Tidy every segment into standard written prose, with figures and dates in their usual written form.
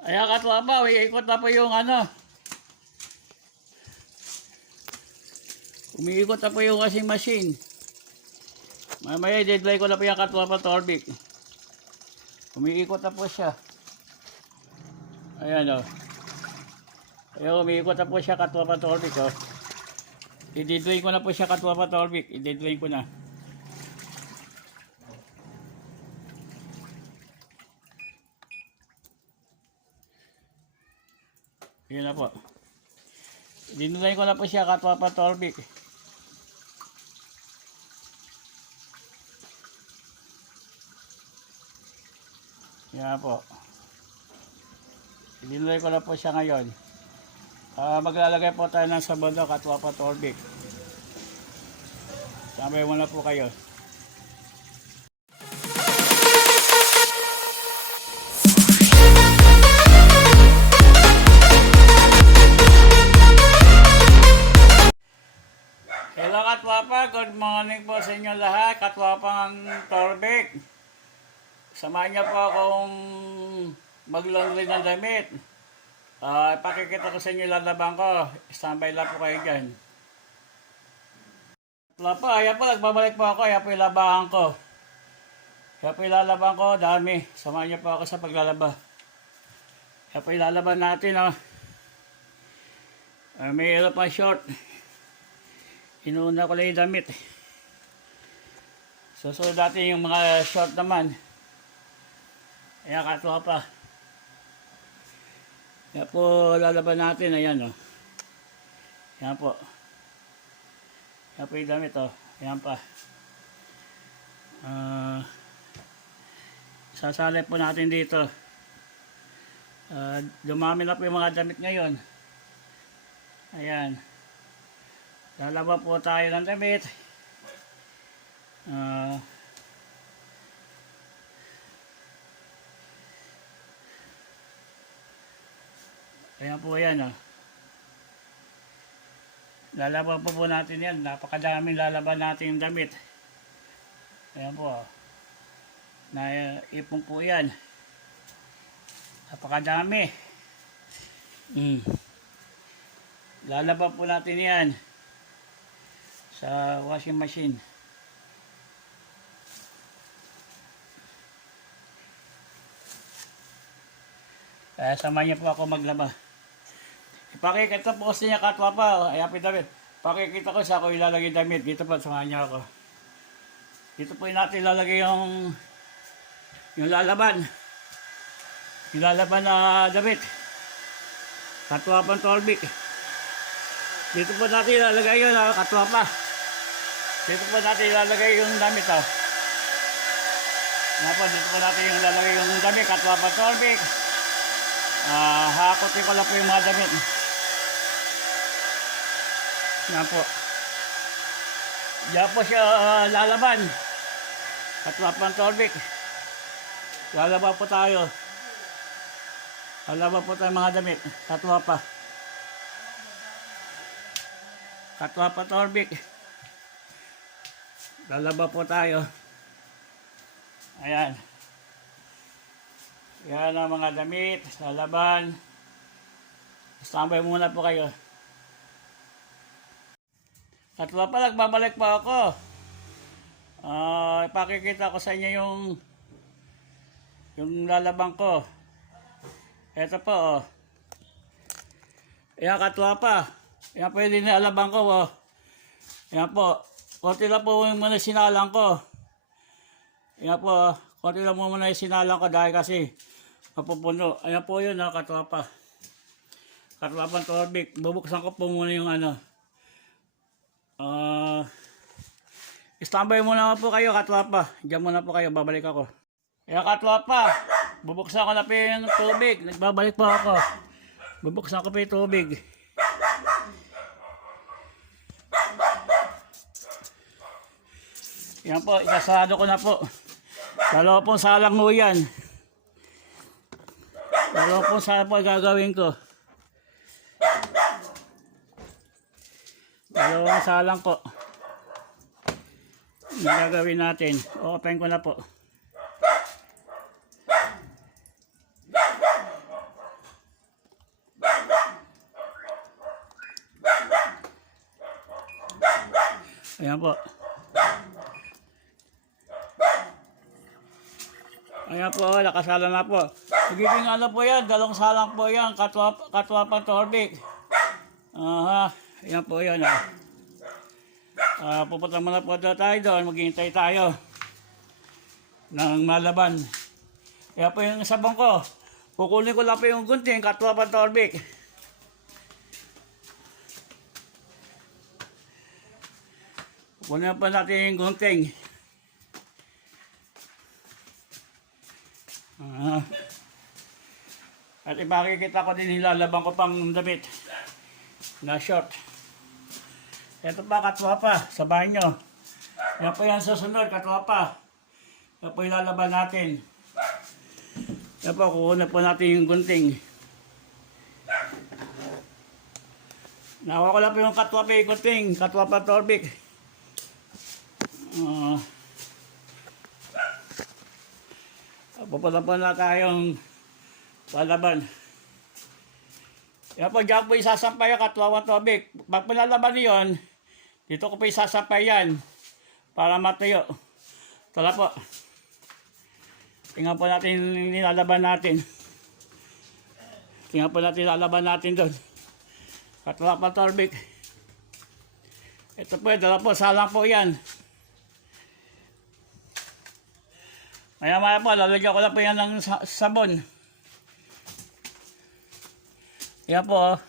Ayan katropa, ikot na po yung ano. Umiikot na po yung washing machine. Mamaya i-deadline ko na po yung katropa Torbic. Umiikot na po siya. Ayan o. Ayan, umiikot na po siya katropa Torbic o. I-deadline ko na po siya katropa Torbic. I-deadline ko na. Ayan na po. I-deadline ko na po siya katropa Torbic. Yan po. Ilinulay ko na po siya ngayon. Maglalagay po tayo ng sabon at wapa Torbic. Sabay muna po kayo. Hello Katwapa, good morning po sa inyo lahat. Katwapang Torbic. Samahan niyo po akong mag-laundry ng damit. Pakikita ko sa inyo yung lalaban ko. Standby lang po kayo dyan. Wala po, ayan po, nagbabalik po ako. Ayan po yung labahan ko. Ayan po yung lalaban ko, dami. Samahan niyo po ako sa paglalaba. Ayan po yung lalaban natin. May ilo pa short. Inuuna ko lang yung damit. Susunod natin yung mga short naman. Ayan Katwapa. Ayan po lalaban natin. Ayan o. Ayan po. Ayan po yung damit o. Ayan pa. Sasali po natin dito. Dumami na po yung mga damit ngayon. Ayan. Lalaban po tayo ng damit. Ayan po yan o. Lalaban po natin yan. Napakadaming lalaban natin yung damit. Ayan po o. Naipon po yan. Napakadami. Lalaban po natin yan sa washing machine. Samahan niyo po ako maglaba. Ipakikita po kasi niya Katwapa. Ayan po yung damit. Pakikita ko sa ako ilalagay damit. Dito po, samahan niya ako. Dito po natin ilalagay yung lalaban. Yung lalaban na damit. Katwapang Torbic. Dito po natin ilalagay yun, Katwapa. Dito po natin ilalagay yung damit. Dito po natin ilalagay yung damit. Katwapang Torbic. Hakotin ko lang po yung mga damit. Yan po. Diyan po siya lalaban. Katwapang Torbic. Lalaban po tayo. Lalaban po tayo mga damit. Katwapa. Katwapang Torbic. Lalaban po tayo. Ayan. Yan ang mga damit, lalaban. Standby muna po kayo. Katwapa, nagbabalik pa ako. Ipakikita ko sa inyo yung lalaban ko. Ito po, Ayan Katwapa. Ayan po yung linalaban ko. Ayan po. Konti lang po muna sinalang ko. Ayan po. Konti lang muna yung sinalang ko dahil kasi mapupuno. Ayan po yun, Katwapa. Katwapang Torbic. Bubuksan ko po muna yung ano. Standby muna po kayo, Katwapa. Diyan muna po kayo, babalik ako. Ayan Katwapa. Bubuksan ko na po yung tubig. Nagbabalik po ako. Bubuksan ko po yung tubig. Ayan po, isasado ko na po. Dalawa pong salang mo yan. Dalawa pong salang po gagawin ko. Dalawang salang po. Gagawin natin. Open ko na po. Ayan po. Ayan po, nakasala na po. Magiging ano po yan, dalawang salang po yan, katwapang Torvik. Aha, ayan po yan. Pupunta muna po tayo doon, maghihintay tayo ng malaban. Kaya po yung sabong ko, kukunin ko lang po yung gunting, katwapang Torvik. Kukunin po natin yung gunting. At ipakikita ko din, hilalabang ko pang damit na short. Ito pa, katwapa, sabahin nyo. Yan po yan susunod, katwapa. Yan po ilalaban natin. Yan po, kukunin po natin yung gunting. Nakuha ko lang po yung katwapa yung gunting, katwapa Torvik. Pupunta po na tayong palaban. Yan po, diyan po isasampay yung katwapang Torvik. Pag pinalaban niyon, dito ko po isasampay yan para matuyo. Tala po. Tingnan po natin yung nilalaban natin. Tingnan po natin lalaban natin doon. Katwapang Torvik. Ito po, dala po, salang po yan. Maya-maya po, lalagyan ko na po yan ng sabon. Yan po,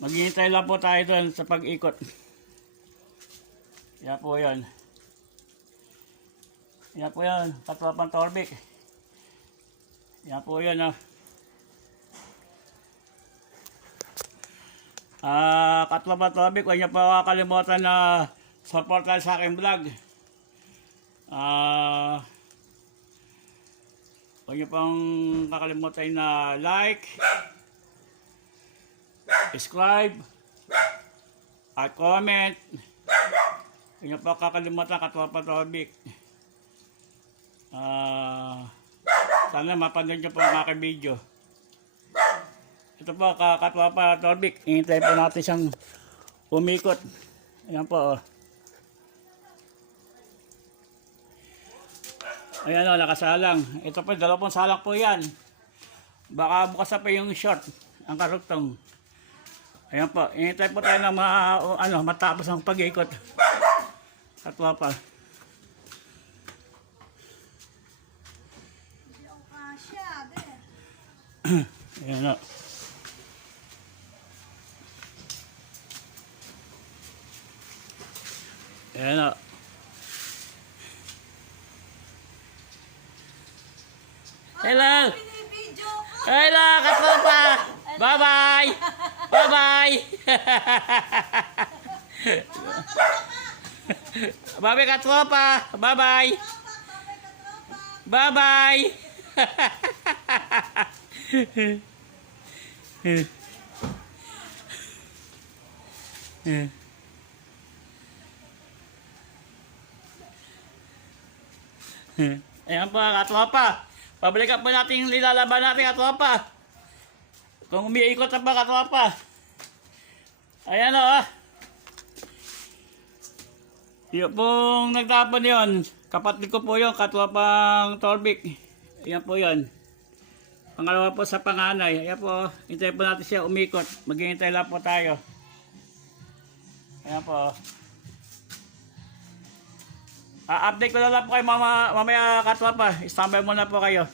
maghihintay lang po tayo doon sa pag-ikot. Yan po yan. Yan po yan, katwapang Torvik. Yan po yan. Katwapang Torvik, huwag niyo po kakalimutan na supportan sa aking vlog. Huwag niyo pong kakalimutan na like, subscribe, at comment. Huwag niyo po kakalimutan, katwapang Torvik. Sana mapanood niyo po ang aking video. Ito po, katwapang Torvik. Hintay po natin siyang umikot. Ayan po. Ayan o, nakasalang. Ito po, dalawang salang po yan. Baka bukas na pa yung short, ang karugtong. Ayan po, hinintay po tayo ng matapos ang pag-ikot. Katwapa. Ayan o. Ayan o. Hello! Hello, katwapa! Bye-bye! Bye-bye! Bye-bye, katwapa! Bye-bye! Bye-bye! Ayan po, katwapa. Pabalikan po natin yung nilalaban natin, katwapa. Kung umiikot na pa, katwapa. Ayan o. Yung pong nagtapon yun, kapatid ko po yung katwapang Torvik. Ayan po yun. Pangalawa po sa panganay. Ayan po, hintayin po natin siya umikot. Maghihintay lang po tayo. Ayan po. Update ko na lang po kayo mamaya, katwapa. Standby muna po kayo.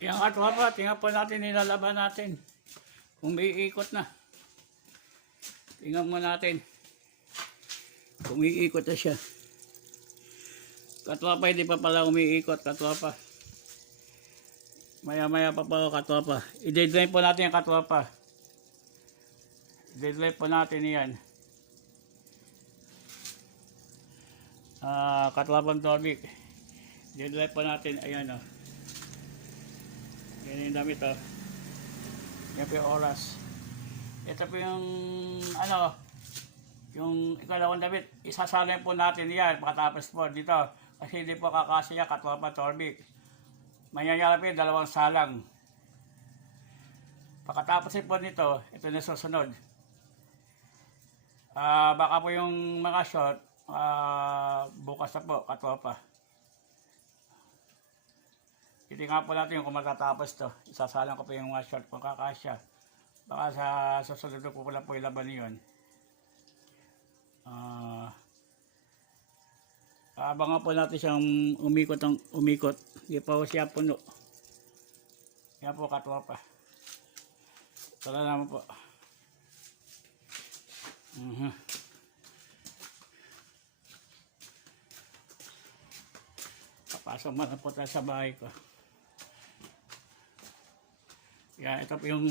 Yan, katwapa, tingnan po natin, nilalaban natin. Kung may ikot na. Tingnan mo natin. Umiikot na siya. Katwapa, hindi pa pala umiikot, katwapa. Maya-maya pa po, katwapa. I-deadline po natin yung katwapa. I-deadline po natin yan. Katwapang Torvik. I-deadline po natin, ayan o. Yan yung damit o. Yan po yung oras. Ito po yung, Yung ikalawang damit, isasalin po natin yan pagkatapos po dito. Kasi hindi po kakasya katropa Torbik. Mangyayari po yung dalawang salang. Pagkatapos po nito, ito na susunod. Baka po yung mga shot, bukas na po katropa. Titingnan po natin kung matatapos to. Isasalang ko po yung mga shot kung kakasya. Baka sa susunod po pala po ilaban yun. Abangan po natin siyang umikot. Hindi pa po siya puno. Yan po katropa. Tala naman po. Papasok mo na po tayo sa bahay ko. Yan, ito po yung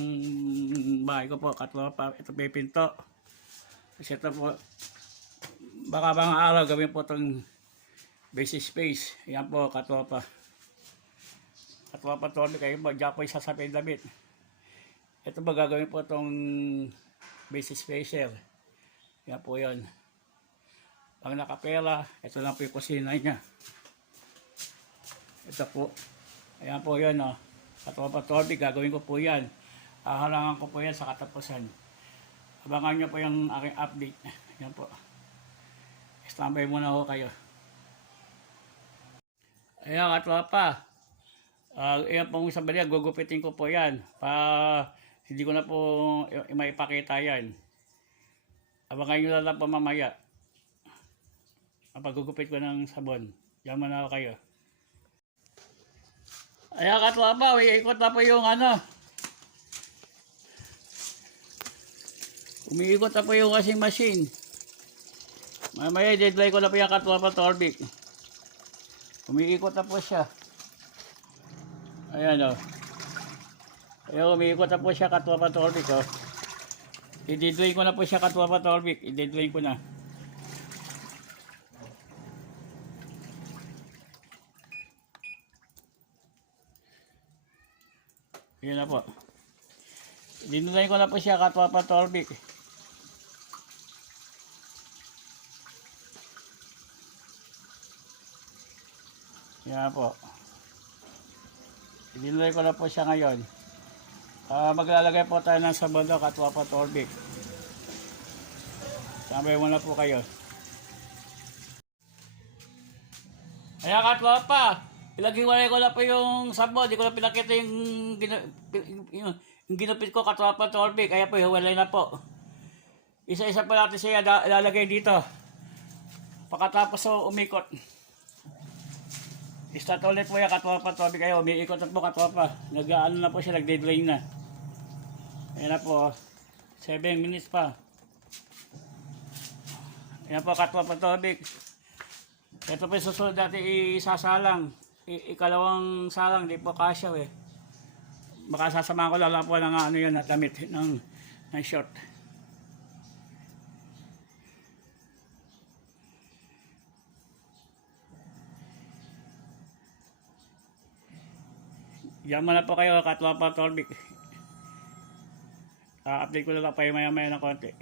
bahay ko po, katropa. Ito po yung pinto. Kasi ito po, baka bang araw gawin po itong basic space. Yan po, katropa. Katropa Torbik, kayo po, diyan po yung sasapin damit. Ito po gagawin po itong basic spacer. Yan po yun. Pag nakapela, ito lang po yung kusina niya. Ito po. Ayan po yun, oh. Katropa Torbik, gagawin ko po yan. Hahalangan ko po yan sa katapusan. Abangan nyo po yung aking update. Yan po. Standby muna ako kayo. Ayan, katropa. Ayan pong isang baliya, gugupitin ko po yan. Hindi ko na po maipakita yan. Abangan nyo lang po mamaya. Pag-gugupit ko ng sabon. Yan muna ako kayo. Ayan, katropa, ikot na po yung umiikot na po yung washing machine. Mamaya, deadline ko na po yung katropa Torbik. Umiikot na po siya. Ayan, o. Ayan, umiikot na po siya katropa Torbik, o. I-deadline ko na po siya katropa Torbik. I-deadline ko na. Yun na po. Dinulay ko na po siya katropa Torbik. Yan po. Dinulay ko na po siya ngayon. Maglalagay po tayo ng sabon daw katropa Torbik. Sabay mo na po kayo. Ayan katropa. Ilaghiwalay ko na po yung sabon. Di ko na pinakita yung ginupit ko katropa Torbik. Kaya po, hiwalay na po. Isa-isa po natin siya ilalagay dito. Pagkatapos umikot. Start ulit po yung katropa Torbik. Kaya umiikot na po katropa. Nag-ano na po siya, nag-deadline na. Ayan na po. 7 minutes pa. Ayan po katropa Torbik. Ito po yung susunod natin isasalang. Ikalawang salang, di po kasya eh. Baka sasamahan ko lang po ng yun, damit ng short. Diyan muna po kayo, katropa Torbik. Update ko lang pa yung maya-maya ng konti.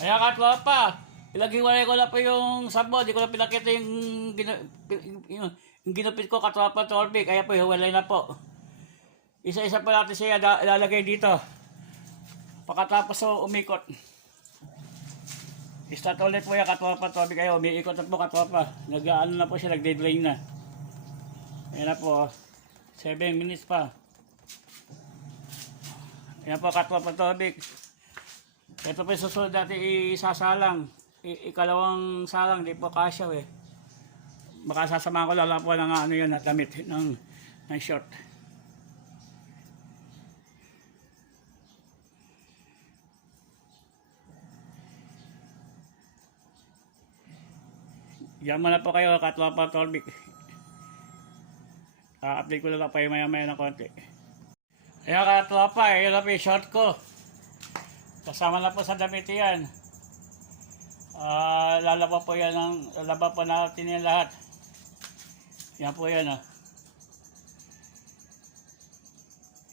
Ayan katropa, ilaghiwalay ko lang po yung sabon. Di ko na pinakita yung ginupit ko katropa Torbik. Kaya po, hiwalay na po. Isa-isa po natin siya ilalagay dito. Pagkatapos umikot. Start ulit po yung katropa Torbik. Kaya umiikot na po katropa. Nag-ano na po siya, nag-deadline na. Ayan na po. 7 minutes pa. Ayan po katropa Torbik. Ito po yung susunod natin isasalang. Ikalawang salang, di po kasya eh. Baka sasamahan ko lang po ng yun, damit ng short. Diyan muna po kayo, katropa Torbik. Update ko lang pa yung maya-maya ng konti. Ayan katropa, yun na po yung short ko. Kasama na po sa damit yan. Lalaba po natin yan lahat. Yan po yan.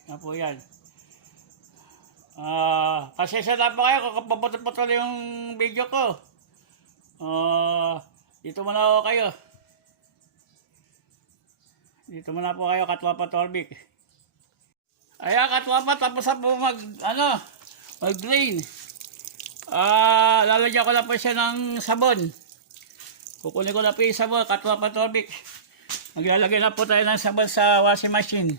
Yan po yan. Pasensya na po kayo kung papatol yung video ko. Dito muna ako kayo. Dito muna po kayo, Katwapa Torbik. Ayan, Katwapa, tapos na po mag-drain. Lalagyan ko na po siya ng sabon. Kukunin ko na po yung sabon, Katwapa Torbik. Maglalagay na po tayo ng sabon sa washing machine.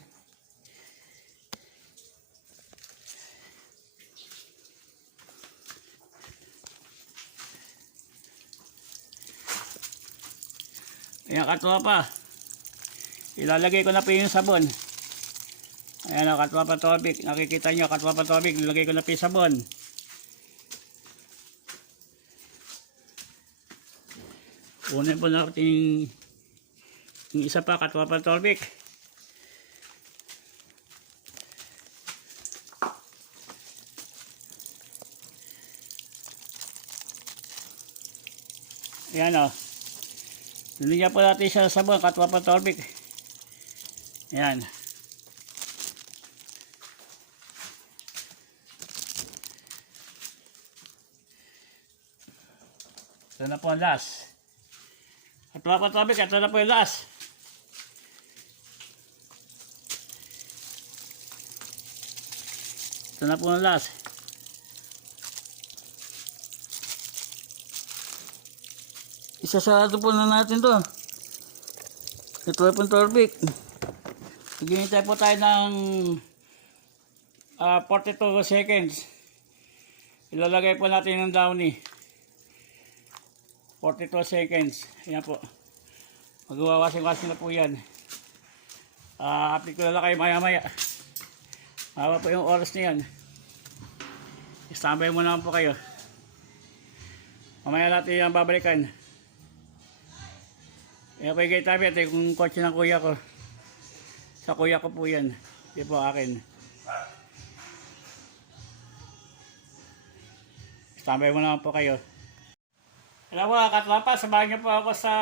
Ayan, Katwapa. Ilalagay ko na po yung sabon. Ayan o, Katwapa Torbik. Nakikita nyo, Katwapa Torbik. Ilalagay ko na po yung sabon. Kunin po natin yung isa pa, Katwapa Torbik. Ayan o. Nilagyan po natin siya sa sabon, Katwapa Torbik. Ayan. Ito na po ang last. Katwapa Torbik, ito na po yung last. Ito na po ang last. Isasarado po na natin to. Ito po ang Torbik. Maghihintay po tayo ng 42 seconds. Ilalagay po natin ng downy. 42 seconds. Ayan po. Magwawasing-wasing na po yan. Update ko na lang kayo maya-maya. Haba po yung oras na yan. Standby mo naman po kayo. Mamaya natin yung babalikan. Ayan po yung gate tabi. Ito yung kotse ng kuya ko. Sa kuya ko po yan. Hindi po akin. Standby mo naman po kayo. Hello mga Katwapa, samahan niyo po ako sa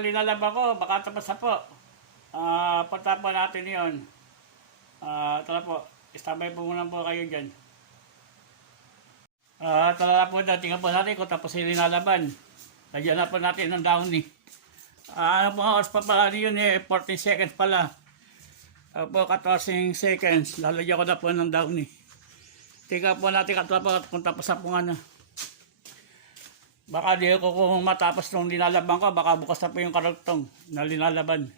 linalaba ko. Baka tapos na po. Punta po natin yun. Tala po. Standby po muna po kayo dyan. Tala po na. Tingnan po natin kung tapos yung linalaban. Lagyan na po natin ng downy. Ano po oras pa pala yun 14 seconds pala. Po 14 seconds. Lalagyan ko na po ng downy. Tingnan po natin Katwapa kung tapos na po nga na. Baka di ko kung matapos nung linalaban ko, baka bukas na po yung karugtong na linalaban.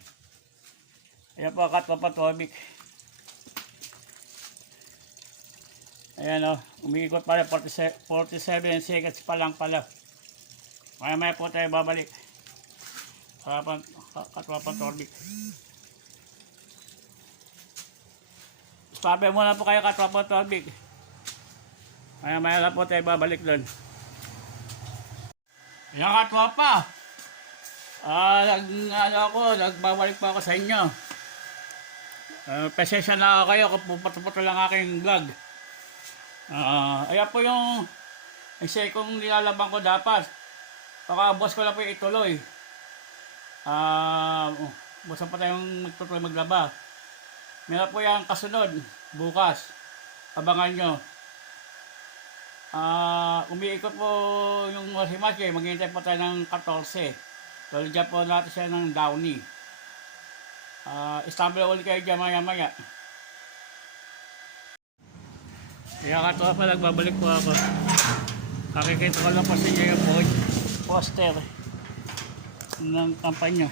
Ayan po, Katwapa Torbik. Ayan o, umiikot pala, 47 seconds pa lang pala. Maya po tayo babalik. Katwapa Torbik. Sabi muna po kayo, Katwapa Torbik. Maya lang po tayo babalik doon. Ayan Katwapa. Nagbabalik po ako sa inyo. Pasensya na kayo kung puputo lang aking vlog. Ayan po yung isa kong nilalabang ko dapat. Baka boss ko lang po ituloy. Boss pa tayong magtutuloy maglaba. Meron po yung kasunod bukas. Abangan nyo. Umiikot po yung washing machine. Maghihintay po tayo ng 14. Lalagyan po natin siya ng downy. Istanbul ulit kayo dyan maya-maya. Kaya Katwapa, nagbabalik po ako. Kakikita ko lang po sa inyo yung poster ng kampanya.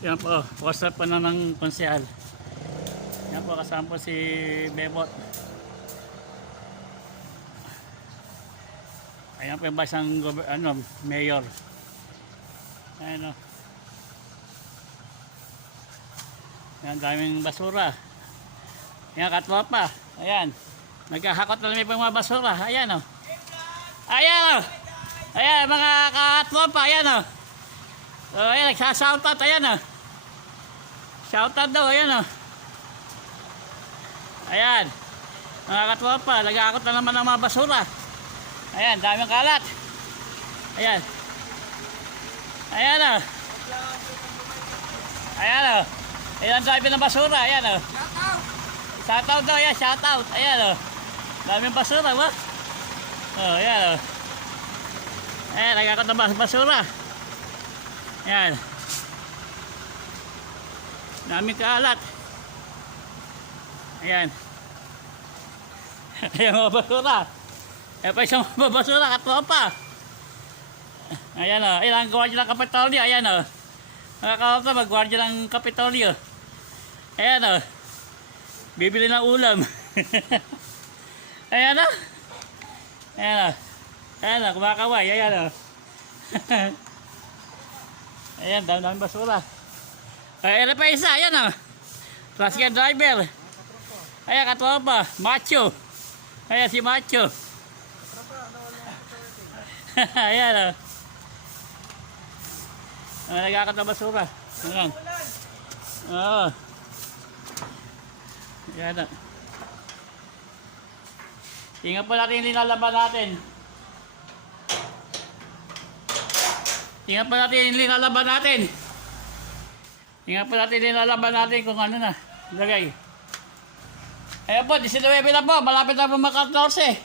Yan po, poster po na ng konsehal. Yan po, kasama po si Bebot. Ayan po yung basang mayor. Ayan o. Ayan, daming basura. Ayan, Katwapa. Ayan. Naghahakot na namin po yung mga basura. Ayan o. Ayan o. Ayan, mga Katwapa. Ayan o. Ayan, nagsashoutout. Ayan o. Shoutout daw. Ayan o. Ayan. Mga Katwapa, naghahakot na naman ng mga basura. Ayan, daming kalat. Ayan. Ayan o. Ayan o. Ayan ang dami ng basura. Ayan o. Shoutout daw, yan, shoutout. Ayan, oh. Daming basura, ba? Oh, ayan, oh. Ayan, nagkakot na basura. Ayan. Daming kaalat. Ayan. Ayan, mga basura. Ayan pa isang mga basura, katropa. Ayan, oh. Ayan, ang gwardiya ng Kapitolyo. Ayan, oh. Mga katropa, mag-gwardiya ng Kapitolyo. Ayan, oh. Bibili ng ulam. Ayan, oh. Ayan, oh. Ayan, oh. Kumakaway. Ayan, oh. Ayan, dami basura. Ayan pa isa. Ayan, oh. Tricycle driver. Ayan, katropa. Macho. Ayan, si Macho. Ayan, oh. Nagkakat na basura. Ayan. Oo. Ayan, oh. Tingnan po natin yung linalaban natin. Tingnan po natin yung linalaban natin. Tingnan po natin yung linalaban natin kung ano na. Lagay. Ayan po, 19 na po. Malapit na po maka-14.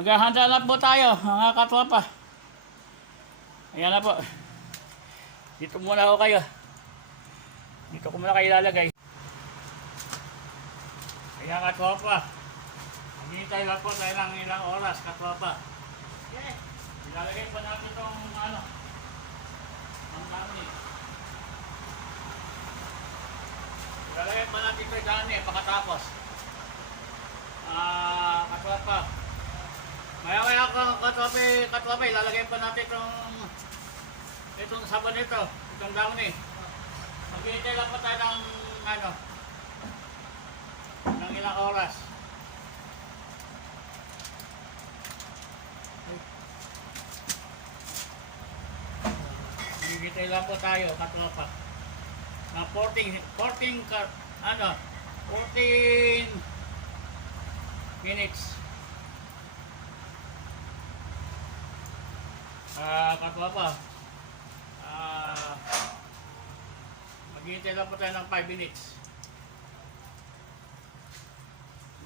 Maghahanda na po tayo, mga katropa. Ayan na po. Dito muna ako kayo. Dito ko muna kayo ilalagay. Ayan, katropa. Hinihintay lang po tayo ng ilang oras, katropa. Okay. Ilalagay pa natin itong ano. Ang dami. Ilalagay pa natin ito yung dami pagkatapos. Katropa. Maya katropa, ilalagay pa natin itong sabon nito, itong dami. Maghihintay lang po tayo ng ano, ng ilang oras. Maghihintay lang po tayo, katropa. Na 14 minutes. Katropa. Maghihintay lang po tayo ng 5 minutes.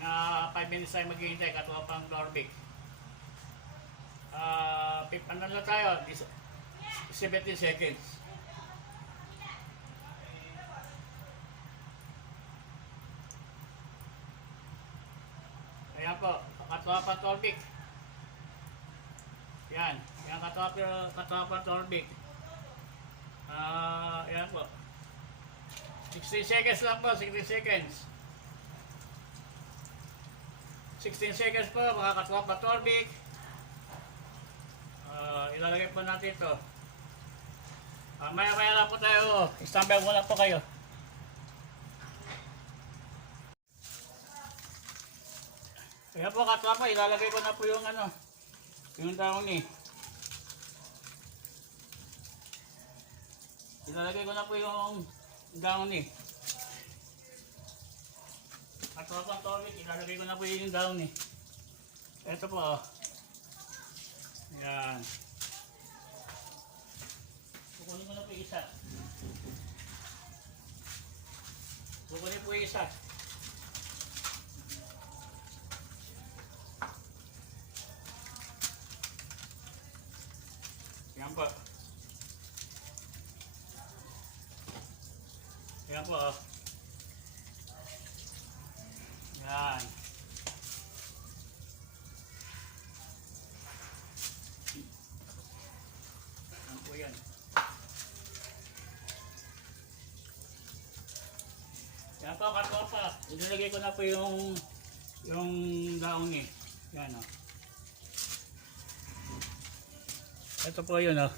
Na 5 minutes tayo maghihintay, katropa ang Norbic. Ano lang tayo? 17 seconds. Ayan po, katropa Torbic. Yan, yan katropa Torbic. Ayan po. 16 seconds lang po, 16 seconds. 16 seconds po, mga katropa Torbic. Ilalagay po natin ito. Maya-maya lang po tayo. Standby muna po kayo. Kaya po katropa, ilalagay ko na po yung ano, yung daon eh. Ilalagay ko na po yung daon eh. Katropa Torbic, ilalagay ko na po yung daon eh. Ito po oh. Yan. Kukunin ko na po yung isa. Kukunin po yung isa. Yan po. Yan po. Yan. Yan po yan. Yan po, katropa. Ilalagay ko na po yung daong eh. Yan o. Ito po yun o.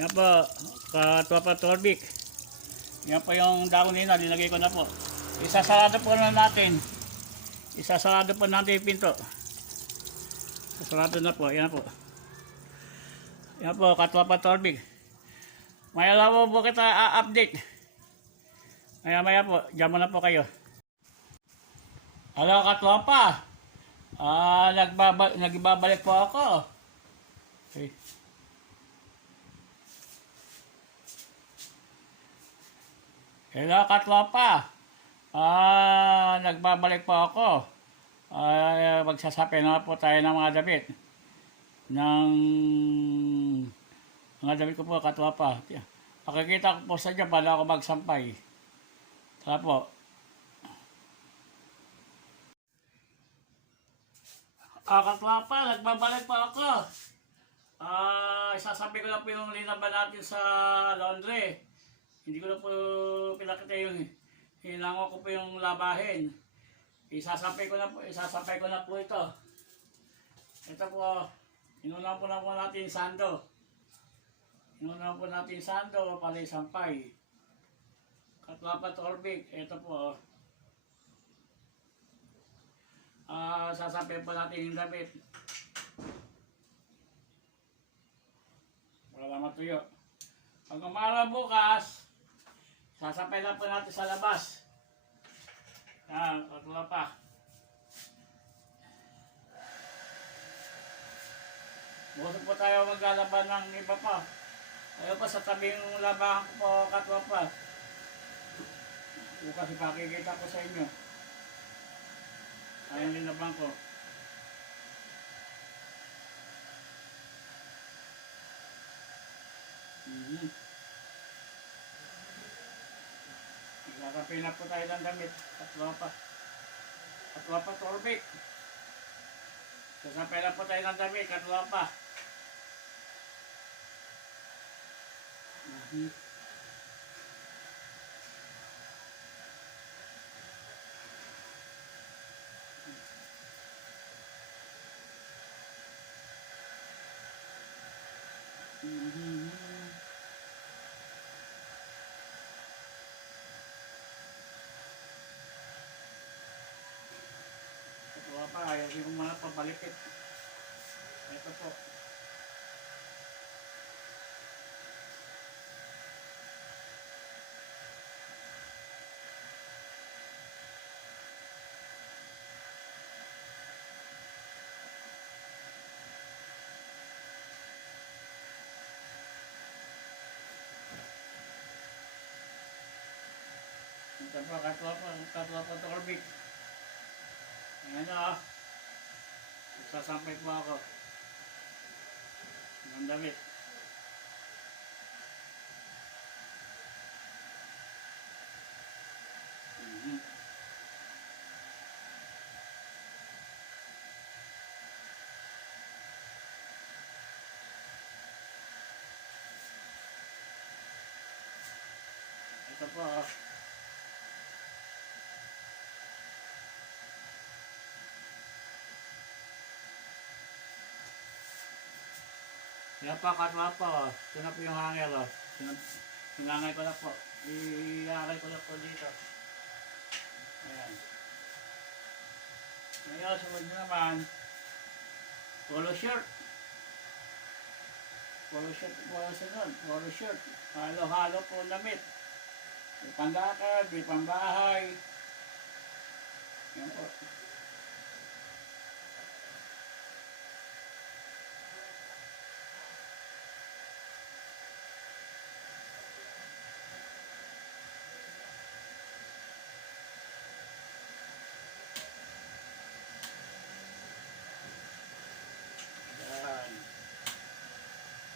Yan po, katropa Torbic. Yan po yung daong nila, linagay ko na po. Isasarado po na natin. Isasarado po natin yung pinto. Isasarado na po, yan po. Yan po, katropa Torbic. Maya po kita update. Maya po, dyan na po kayo. Hello katropa. Nagbabalik po ako. Okay. Hello, Katwapa. Nagbabalik po ako. Magsasapi na po tayo ng mga damit. Ng mga damit ko po, Katwapa. Pakikita ko po sa inyo para ako magsampay. Tara po. Katwapa, nagbabalik po ako. Isasabi ko lang po yung linaban natin sa laundry. Hindi ko na po pinakita yung hinango ko po yung labahin. Isasampay ko na po ito. Ito po, inunahan po na po natin yung sando. Inunahan po natin yung sando para isampay. Katwapa Torbik, ito po. Sasampay po natin yung damit. Wala matuyo. Pag umaraw bukas, sasampay lang po natin sa labas. Katwapa. Bukas po tayo maglalaban ng iba pa. Ayaw pa sa tabing labahan ko po, Katwapa. Bukas ipakikita ko sa inyo. Ayun din laban ko. Nagkakape na po tayo ng damit. Katwapa Torbik. Sasapay na po tayo ng damit, Katwapa. Katwapa, ayaw ko muna pabalikit. Ito po. Ito po, Katwapa Torbik. Ayan na. Sasampay po ako ng damit. Ito po. Yan pa, Katwapa. Ito na po yung hanger. Sinangay ko na po. Iakay ko na po dito. Ayan. Ngayon, sunod nyo naman. Polo shirt. Polo shirt po ang sunod. Polo shirt. Halo-halo po damit. May pandakad, may pambahay. Yan po.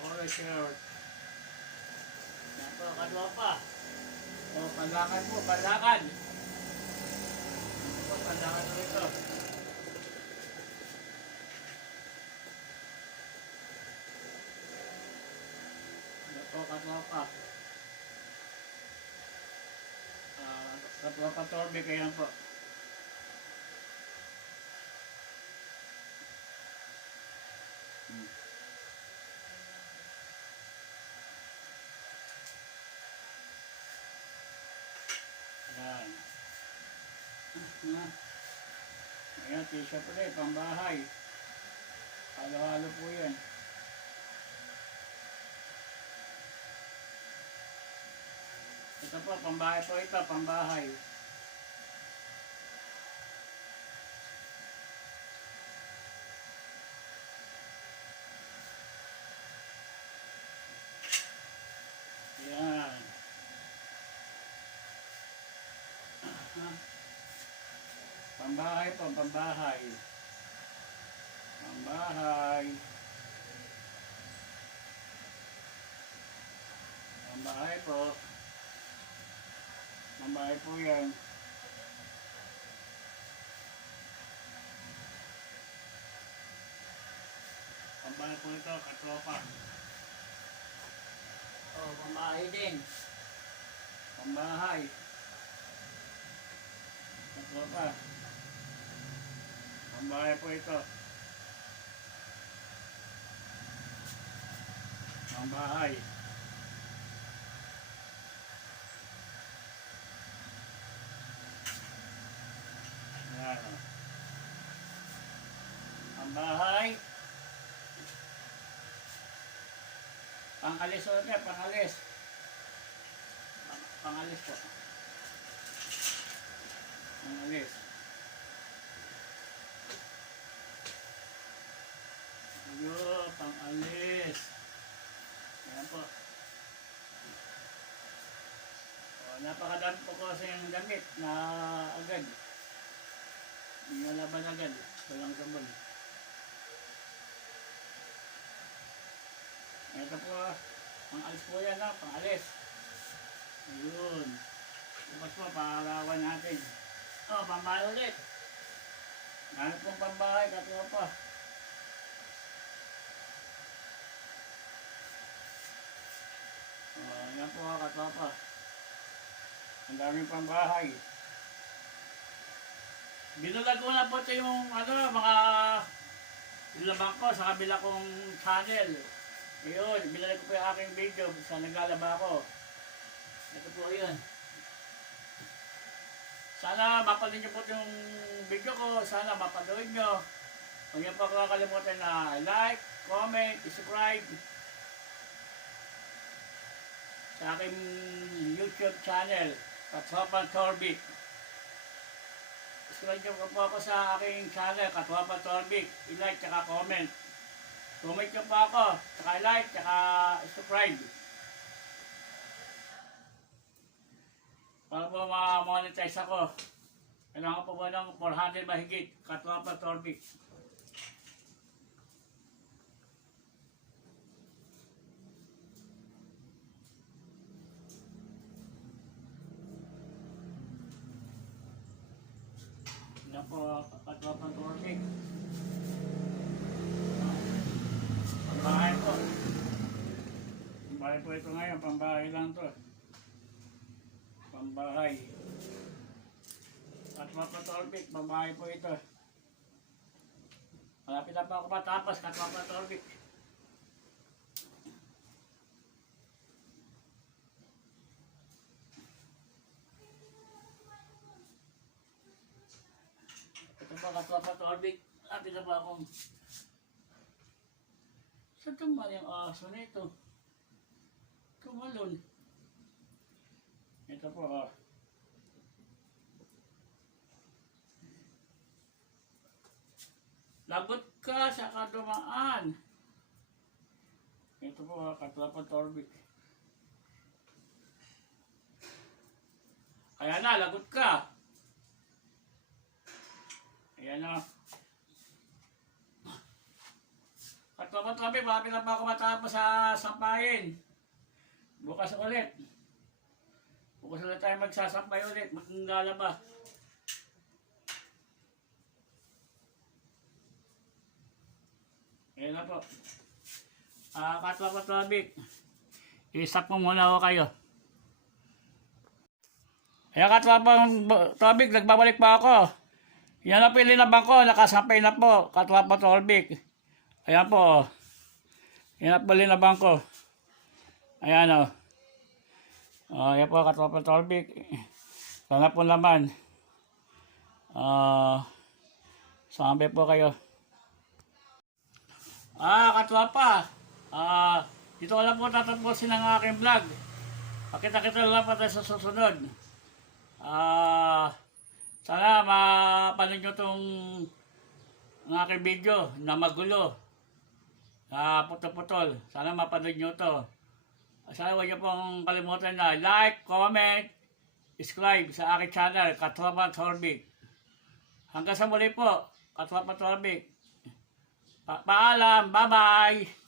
Polo shirt. Yan po, Katwapa. O, pandakan po, pandakan. O, pandakan po ito. Yan po, Katwapa. Katwapa Torbik, ayan po. Ayan. Ayan, t-shirt ulit, pambahay. Halo-halo po yan. Ito po, pambahay po ito, pambahay. Ayan. Pambahay po, pambahay. Pambahay. Pambahay po. Pambahay po yan. Pambahay po ito, katropa. Oh, pambahay din. Pambahay. Katropa. Pambahay po ito. Pambahay. Yan. Pambahay. Pangalis ulit yan, pangalis. Pangalis po. Pangalis. Ayo, pangalis. Ayan po. O, napakadami po kasi yung damit na agad. Hindi na laban agad. Walang sabon. Ito po, pangalis po yan, no? Pangalis. Ayun. Tapos po, pangalawan natin. Oh, pambahay ulit. Ganit pong pambahay, katropa. Oh, yan po, katropa. Ang daming pambahay. Binulag ko na po ito yung mga labang ko sa kabila kong channel. Ayun, binalik ko po yung aking video sa naglalaba ko. Ito po yun. Sana mapanood nyo po yung video ko. Sana mapanood nyo. Huwag nyo po kakalimutan na like, comment, subscribe sa aking YouTube channel, Katwapan Torbik. Subscribe nyo po ako sa aking channel, Katwapan Torbik. I-like tsaka comment. Comment nyo po ako, tsaka like, tsaka subscribe. Para po ma-monetize ako. Kailangan po ba ng 400 mahigit, Katwapan Torbik. Yan po, Katwapan Torbik. Pambahay po. Pambahay po ito ngayon, pambahay lang to. Pambahay. Katwapan Torbik, pambahay po ito. Malapit na pa ako matapos, Katwapan Torbik. Ito po, Katwapan Torbik. Malapit na pa akong... Saan tumal yung aso na ito? Tumalon. Ito po, oh. Lagot ka sa kadumaan. Ito po, Katwapan Torbik. Ayan na, lagot ka. Ayan na. Katwapan Torbik, malapit na pa ako matapos sa sampayin. Bukas ulit. Bukas ulit tayo magsasampay ulit. Maglalaba. Ayan na po. Katwapan Torbik. I-stop mo muna ako kayo. Ayan, Katwapan Torbik, nagbabalik pa ako. Yan na po yung linabang ko. Nakasampay na po. Katwapan Torbik. Ayan po. Yan na po yung linabang ko. Ayan o. Ayan po, Katwapan Torbik. Sana po naman. Sabi po kayo. Katwapa. Dito ko lang po tatapusin ang aking vlog. Pakita-kita lang pa tayo sa susunod. Sana mapanood nyo itong ang aking video na magulo. Putol-putol. Sana mapanood nyo ito. Sana huwag nyo pong kalimutan na like, comment, subscribe sa aking channel, Katwapan Torbik. Hanggang sa muli po, Katwapa Traffic. Paalam, bye-bye!